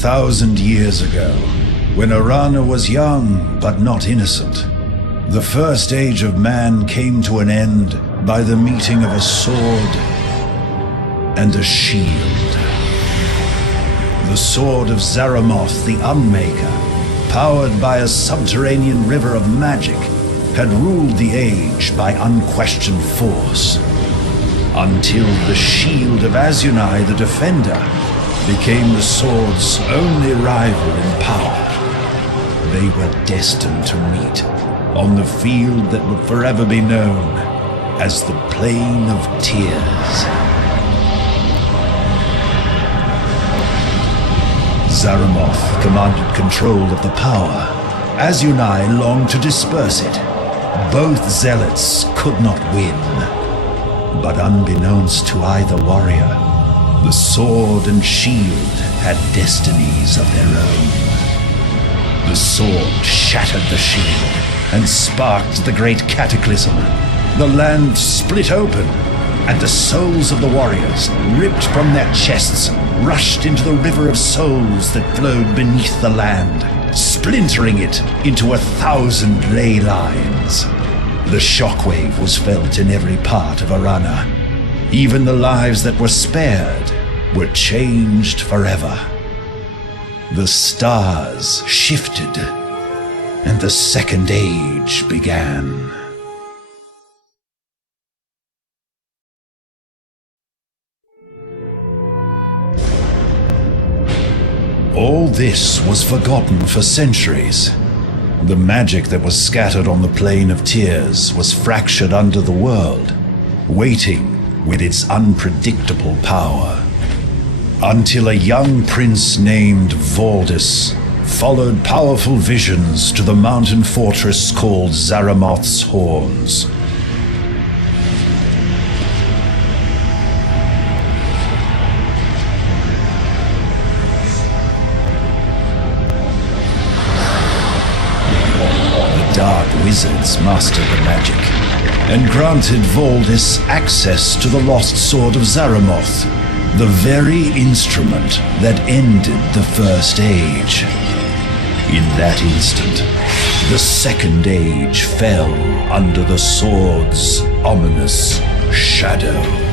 1,000 years ago, when Arana was young but not innocent, the first age of man came to an end by the meeting of a sword and a shield. The sword of Zaramoth the Unmaker, powered by a subterranean river of magic, had ruled the age by unquestioned force, until the shield of Azunai the Defender became the sword's only rival in power. They were destined to meet on the field that would forever be known as the Plain of Tears. Zaramoth commanded control of the power. Azunai longed to disperse it. Both zealots could not win. But unbeknownst to either warrior, the sword and shield had destinies of their own. The sword shattered the shield and sparked the great cataclysm. The land split open, and the souls of the warriors, ripped from their chests, rushed into the river of souls that flowed beneath the land, splintering it into 1,000 ley lines. The shockwave was felt in every part of Arana. Even the lives that were spared were changed forever. The stars shifted, and the Second Age began. All this was forgotten for centuries. The magic that was scattered on the Plain of Tears was fractured under the world, waiting with its unpredictable power. Until a young prince named Valdis followed powerful visions to the mountain fortress called Zaramoth's Horns. Dark wizards mastered the magic and granted Valdis access to the lost sword of Zaramoth, the very instrument that ended the First Age. In that instant, the Second Age fell under the sword's ominous shadow.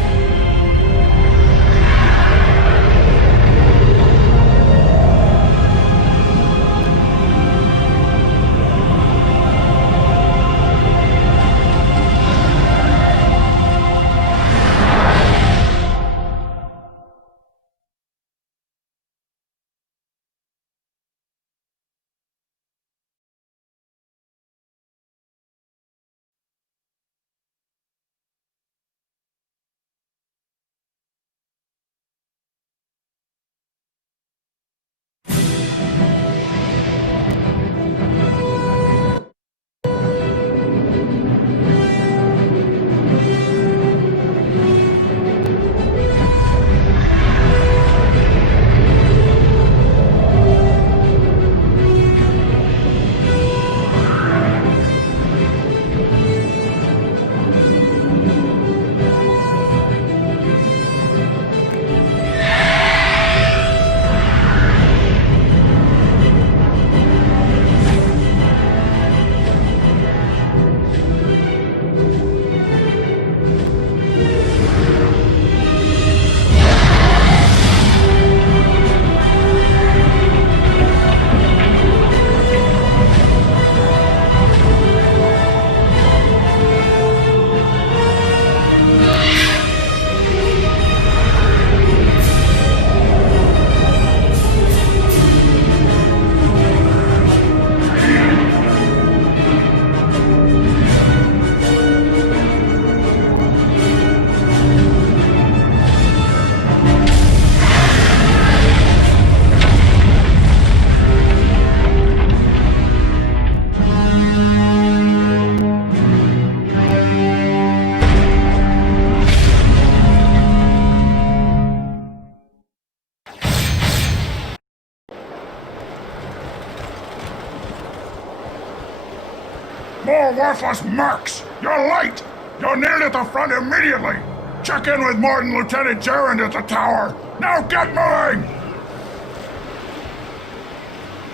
More worthless mercs! You're late! You're neared at the front immediately! Check in with Morton Lieutenant Gerrand at the tower! Now get moving!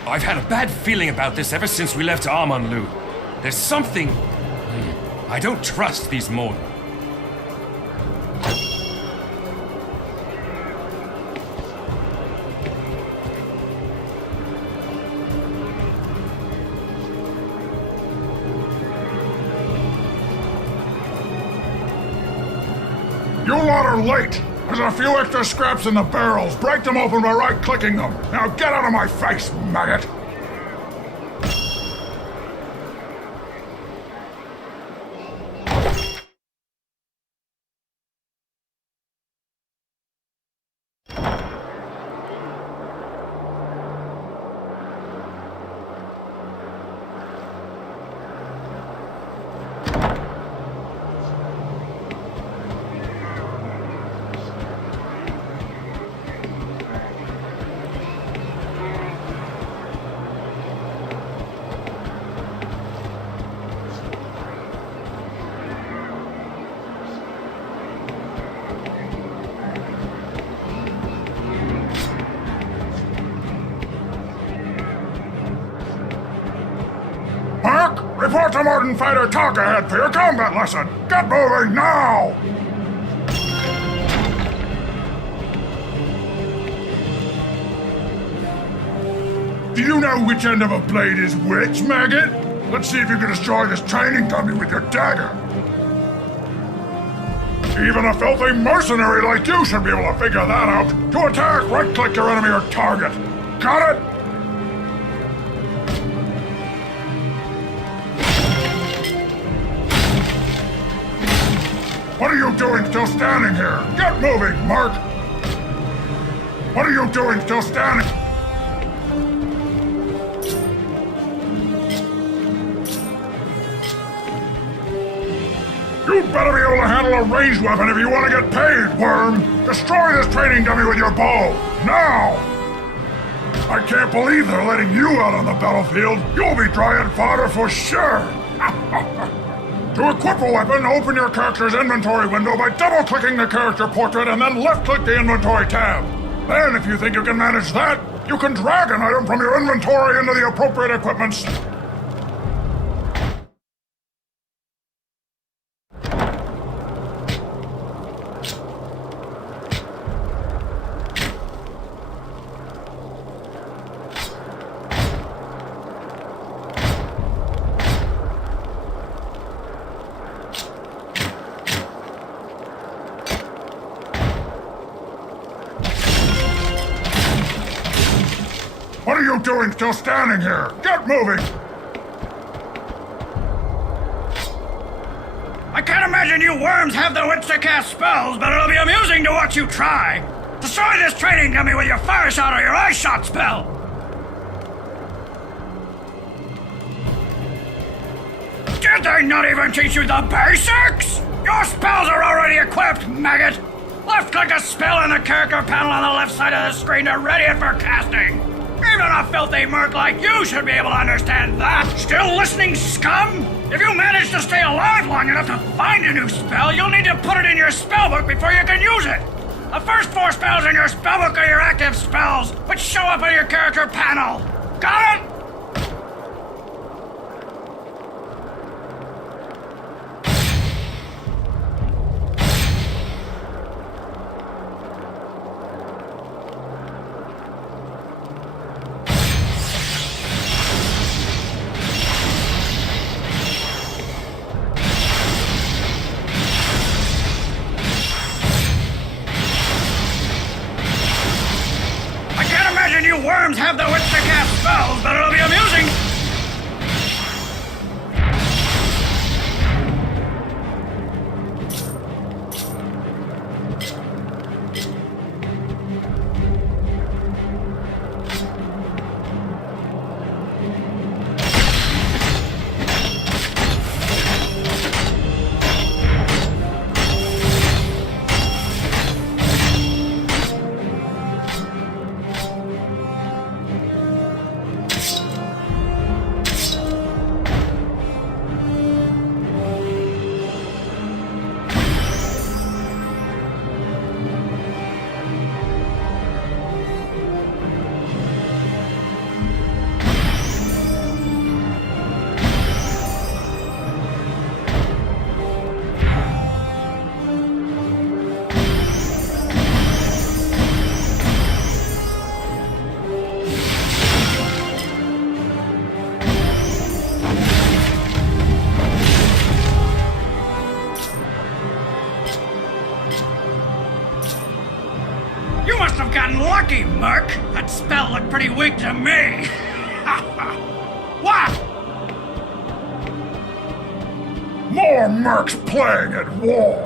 I've had a bad feeling about this ever since we left Amonlu. There's something... I don't trust these mortals. You lot are late! There's a few extra scraps in the barrels. Break them open by right-clicking them. Now get out of my face, maggot! Report to Morton Fighter Talk ahead for your combat lesson! Get moving now! Do you know which end of a blade is which, maggot? Let's see if you can destroy this training dummy with your dagger. Even a filthy mercenary like you should be able to figure that out. To attack, right-click your enemy or target. Got it? What are you doing still standing here? Get moving, Mark! What are you doing still standing? You'd better be able to handle a ranged weapon if you want to get paid, worm! Destroy this training dummy with your bow! Now! I can't believe they're letting you out on the battlefield! You'll be dry and fodder for sure! To equip a weapon, open your character's inventory window by double-clicking the character portrait and then left-click the inventory tab. Then, if you think you can manage that, you can drag an item from your inventory into the appropriate equipment. What are you doing still standing here? Get moving! I can't imagine you worms have the wits to cast spells, but it'll be amusing to watch you try. Destroy this training dummy with your fire shot or your ice shot spell! Did they not even teach you the basics? Your spells are already equipped, maggot! Left-click a spell in the character panel on the left side of the screen to ready it for casting! Even a filthy merc like you should be able to understand that! Still listening, scum? If you manage to stay alive long enough to find a new spell, you'll need to put it in your spellbook before you can use it! The first 4 spells in your spellbook are your active spells, which show up on your character panel! Got it? You worms have the wits to cast spells, but Spell looked pretty weak to me. What? More mercs playing at war.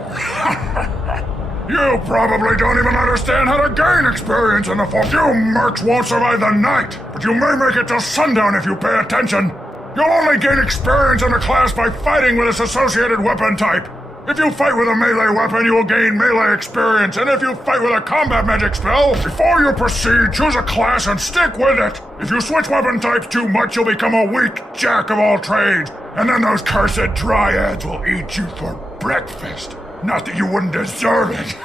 You probably don't even understand how to gain experience in the force. You mercs won't survive the night, but you may make it till sundown if you pay attention. You'll only gain experience in the class by fighting with its associated weapon type. If you fight with a melee weapon, you will gain melee experience, and if you fight with a combat magic spell, before you proceed, choose a class and stick with it. If you switch weapon types too much, you'll become a weak jack of all trades, and then those cursed dryads will eat you for breakfast. Not that you wouldn't deserve it.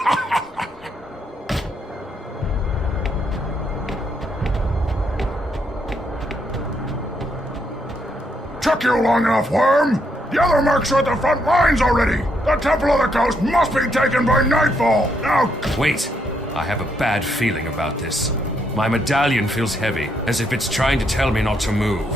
Took you long enough, Worm. The other mercs are at the front lines already. The Temple of the Ghost must be taken by nightfall. Now... Wait. I have a bad feeling about this. My medallion feels heavy, as if it's trying to tell me not to move.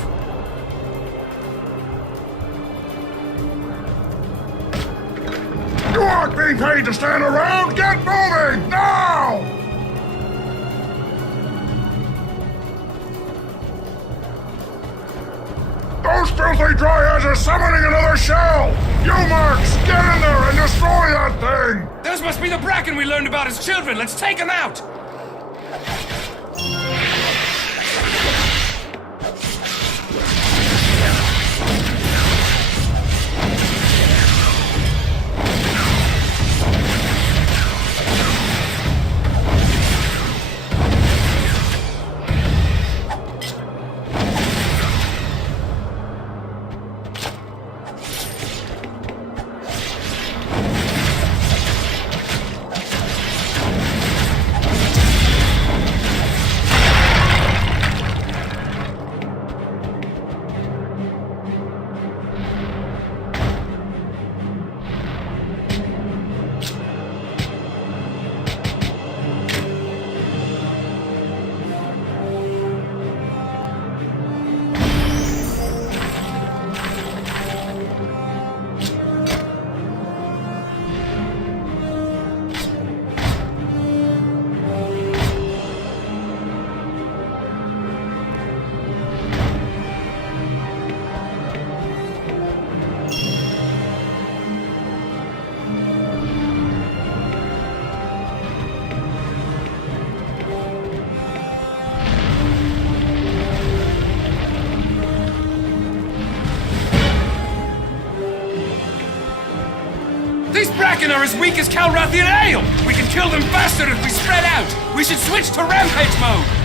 You aren't being paid to stand around! Get moving! Now! Those filthy dryads are summoning another shell! You mercs, get in there and destroy that thing! Those must be the Bracken we learned about as children! Let's take them out! These Bracken are as weak as Calrathian ale! We can kill them faster if we spread out! We should switch to rampage mode!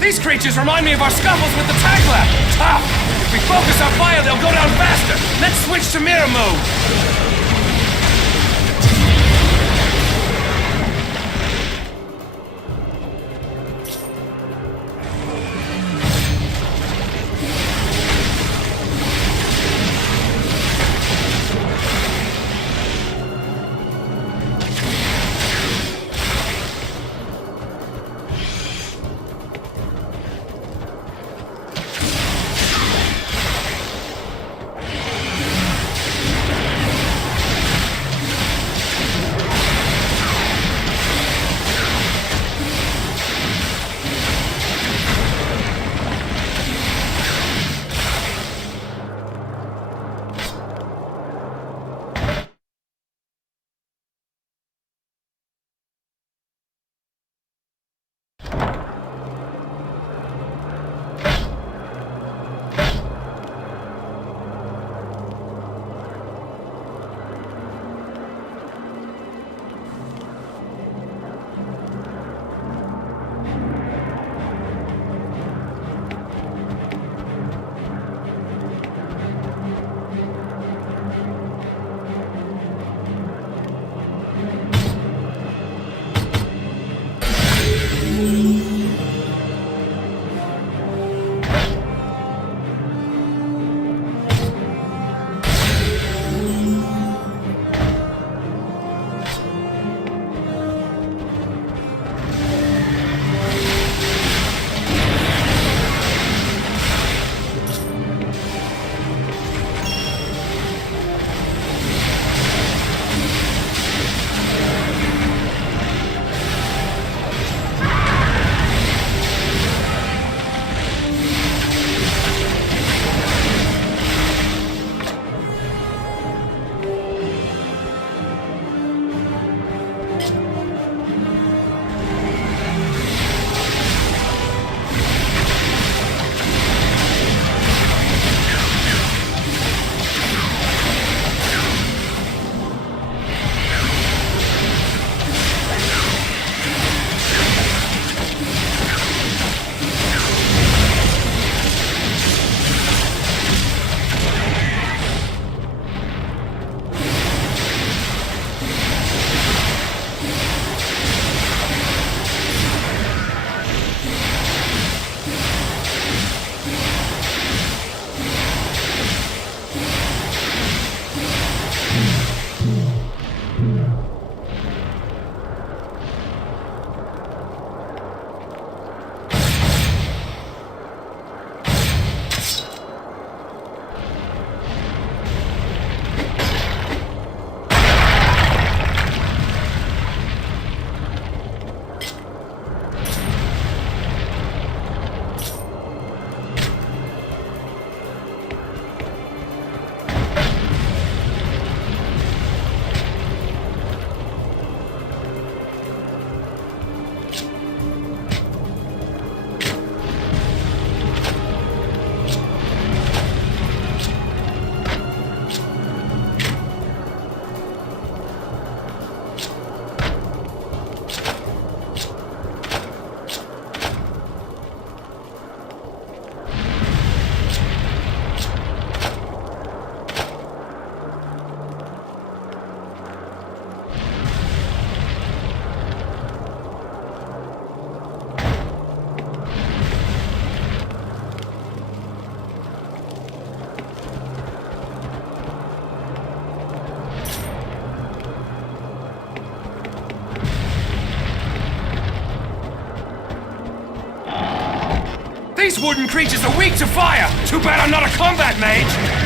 These creatures remind me of our scuffles with the Tagla! Tough! If we focus our fire, they'll go down faster! Let's switch to mirror mode! These wooden creatures are weak to fire! Too bad I'm not a combat mage!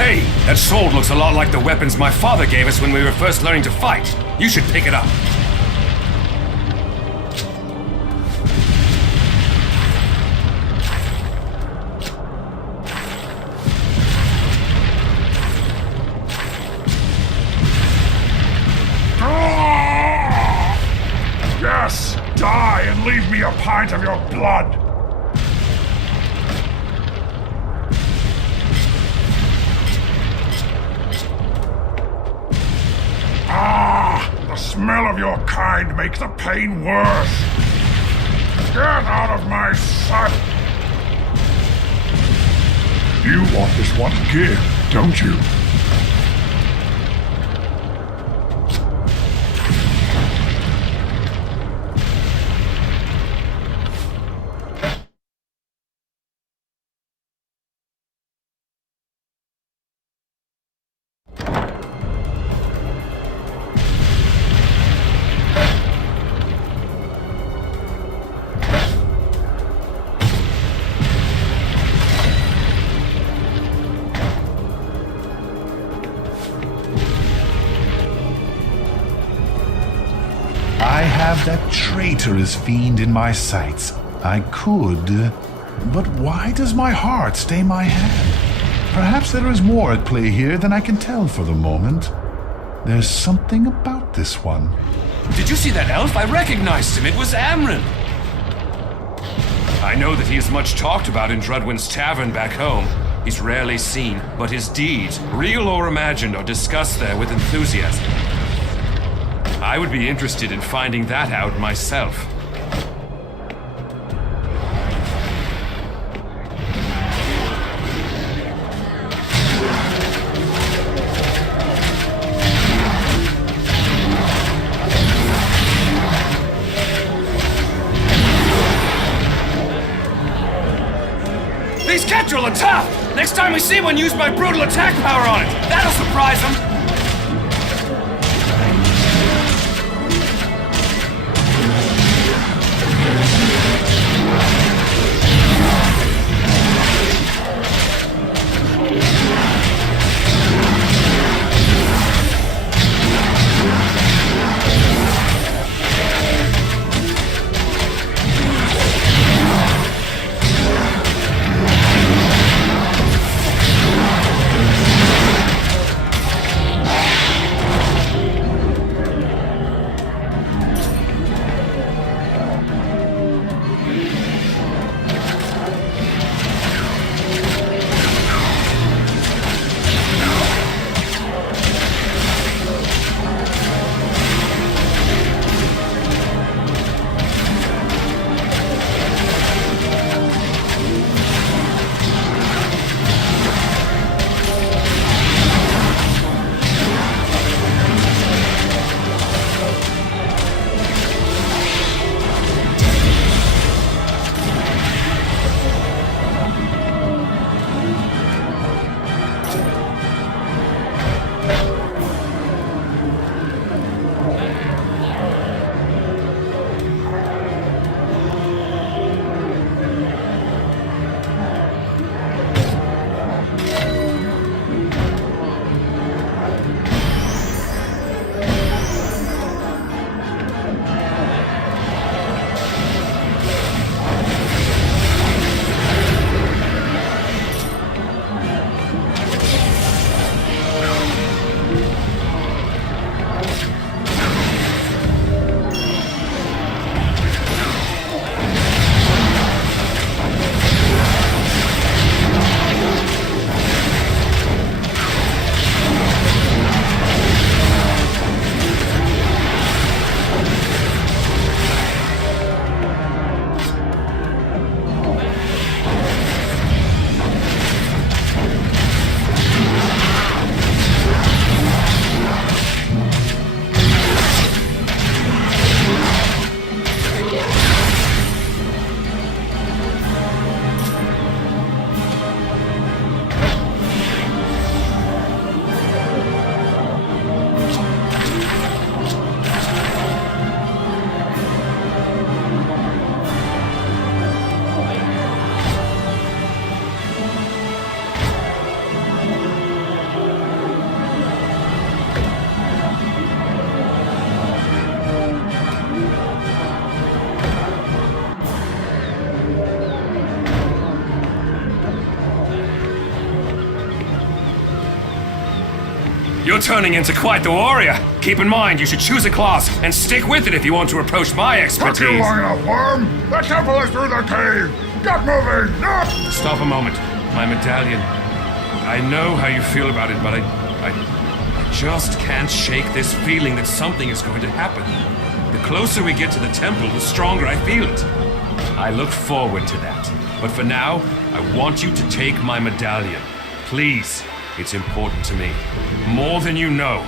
Hey, that sword looks a lot like the weapons my father gave us when we were first learning to fight. You should pick it up. Yes, die and leave me a pint of your blood. The smell of your kind makes the pain worse. Get out of my sight! You want this one gift, don't you? have that traitorous fiend in my sights, I could. But why does my heart stay my hand? Perhaps there is more at play here than I can tell for the moment. There's something about this one. Did you see that elf? I recognized him. It was Amryn. I know that he is much talked about in Drudwin's tavern back home. He's rarely seen, but his deeds, real or imagined, are discussed there with enthusiasm. I would be interested in finding that out myself. These Ketrel are tough! Next time we see one, use my brutal attack power on it! That'll surprise them! You're turning into quite the warrior. Keep in mind, you should choose a class and stick with it if you want to approach my expertise. Took you long enough, Worm! The temple is through the cave! Get moving! No! Stop a moment. My medallion. I know how you feel about it, but I just can't shake this feeling that something is going to happen. The closer we get to the temple, the stronger I feel it. I look forward to that. But for now, I want you to take my medallion. Please. It's important to me. More than you know.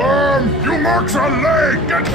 worm! You marks a leg! Get...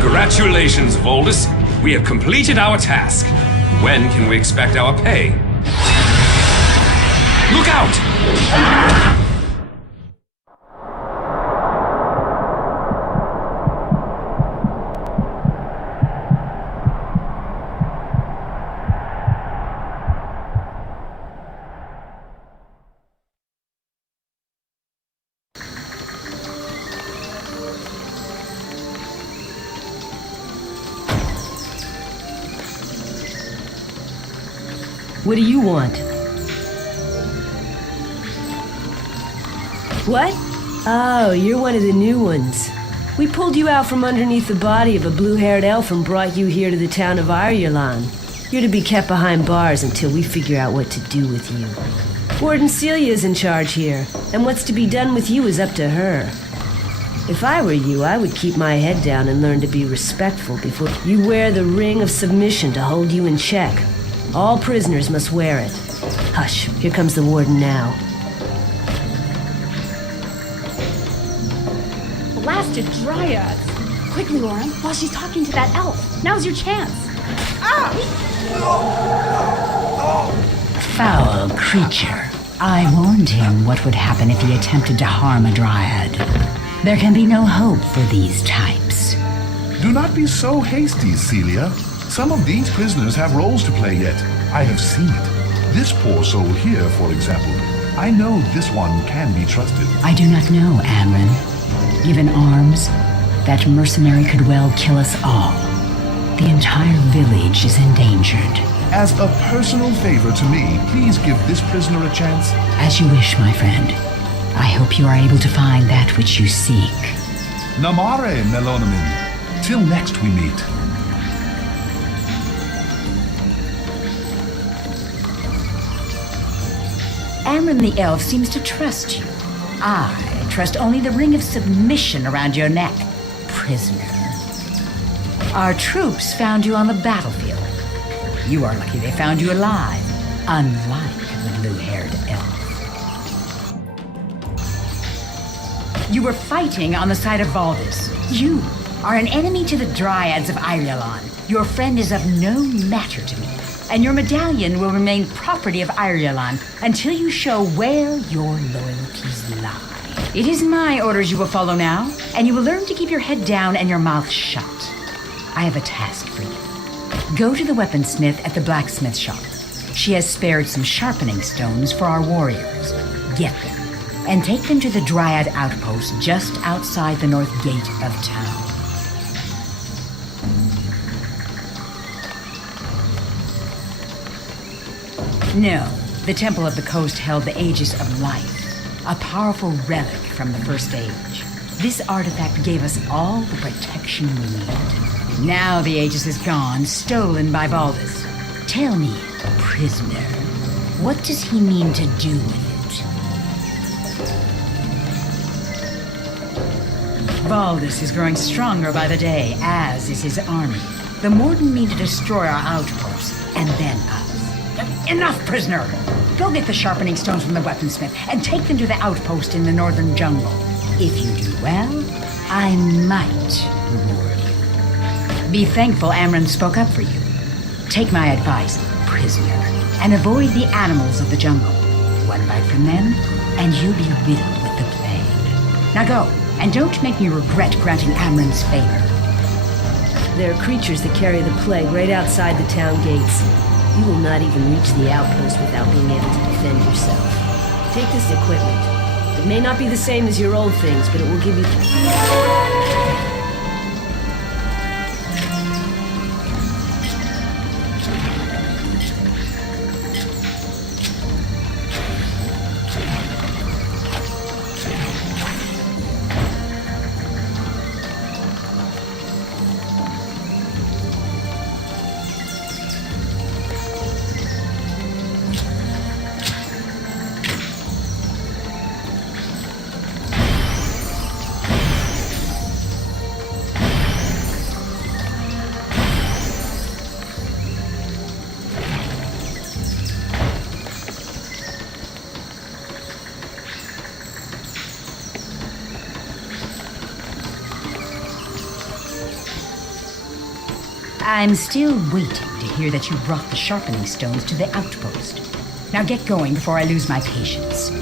Congratulations, Voldus. We have completed our task. When can we expect our pay? Look out! What do you want? What? Oh, you're one of the new ones. We pulled you out from underneath the body of a blue-haired elf and brought you here to the town of Ireland. You're to be kept behind bars until we figure out what to do with you. Warden Celia's in charge here, and what's to be done with you is up to her. If I were you, I would keep my head down and learn to be respectful before you wear the ring of submission to hold you in check. All prisoners must wear it. Hush, here comes the warden now. Blasted dryads! Quickly, Lauren, while she's talking to that elf. Now's your chance. Foul creature. I warned him what would happen if he attempted to harm a dryad. There can be no hope for these types. Do not be so hasty, Celia. Some of these prisoners have roles to play yet. I have seen it. This poor soul here, for example. I know this one can be trusted. I do not know, Amron. Given arms, that mercenary could well kill us all. The entire village is endangered. As a personal favor to me, please give this prisoner a chance. As you wish, my friend. I hope you are able to find that which you seek. Namare, Melonomin. Till next we meet. Amron the elf seems to trust you. I trust only the ring of submission around your neck, prisoner. Our troops found you on the battlefield. You are lucky they found you alive, unlike the blue-haired elf. You were fighting on the side of Valdis. You are an enemy to the Dryads of Ireland. Your friend is of no matter to me, and your medallion will remain property of Ireland until you show where your loyalties lie. It is my orders you will follow now, and you will learn to keep your head down and your mouth shut. I have a task for you. Go to the weaponsmith at the blacksmith shop. She has spared some sharpening stones for our warriors. Get them, and take them to the Dryad outpost just outside the north gate of town. No, the Temple of the Coast held the Aegis of Life, a powerful relic from the First Age. This artifact gave us all the protection we need. Now the Aegis is gone, stolen by Valdis. Tell me, prisoner, what does he mean to do with it? Valdis is growing stronger by the day, as is his army. The Morden mean to destroy our outposts, and then us. Enough, prisoner! Go get the sharpening stones from the weaponsmith and take them to the outpost in the northern jungle. If you do well, I might reward you. Be thankful Amron spoke up for you. Take my advice, prisoner, and avoid the animals of the jungle. One bite from them, and you'll be riddled with the plague. Now go, and don't make me regret granting Amron's favor. There are creatures that carry the plague right outside the town gates. You will not even reach the outpost without being able to defend yourself. Take this equipment. It may not be the same as your old things, but it will give you... I'm still waiting to hear that you brought the sharpening stones to the outpost. Now get going before I lose my patience.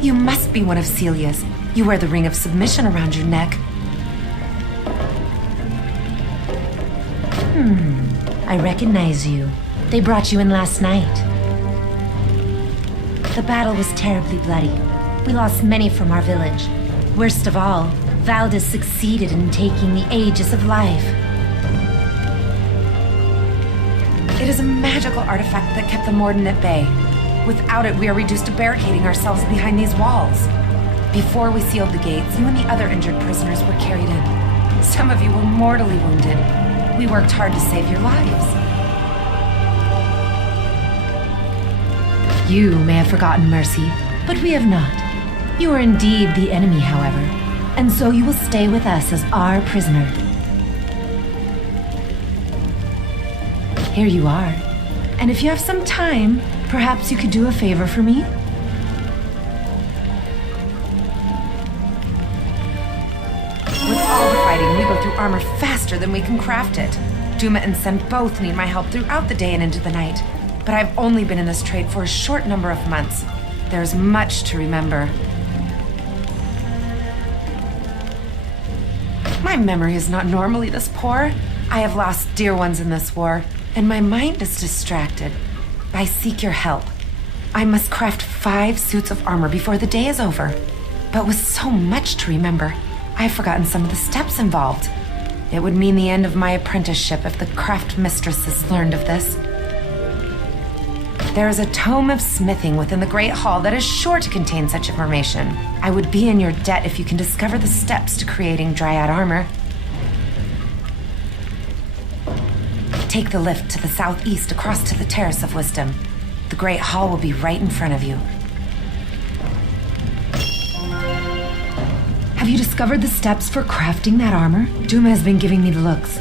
You must be one of Celia's. You wear the ring of submission around your neck. I recognize you. They brought you in last night. The battle was terribly bloody. We lost many from our village. Worst of all, Valdez succeeded in taking the Aegis of Life. It is a magical artifact that kept the Morden at bay. Without it, we are reduced to barricading ourselves behind these walls. Before we sealed the gates, you and the other injured prisoners were carried in. Some of you were mortally wounded. We worked hard to save your lives. You may have forgotten mercy, but we have not. You are indeed the enemy, however, and so you will stay with us as our prisoner. Here you are. And if you have some time, perhaps you could do a favor for me? With all the fighting, we go through armor faster than we can craft it. Duma and Sen both need my help throughout the day and into the night. But I've only been in this trade for a short number of months. There's much to remember. My memory is not normally this poor. I have lost dear ones in this war, and my mind is distracted. I seek your help. I must craft 5 suits of armor before the day is over. But with so much to remember, I've forgotten some of the steps involved. It would mean the end of my apprenticeship if the craft mistresses learned of this. There is a tome of smithing within the Great Hall that is sure to contain such information. I would be in your debt if you can discover the steps to creating Dryad armor. Take the lift to the southeast across to the Terrace of Wisdom. The Great Hall will be right in front of you. Have you discovered the steps for crafting that armor? Duma has been giving me the looks.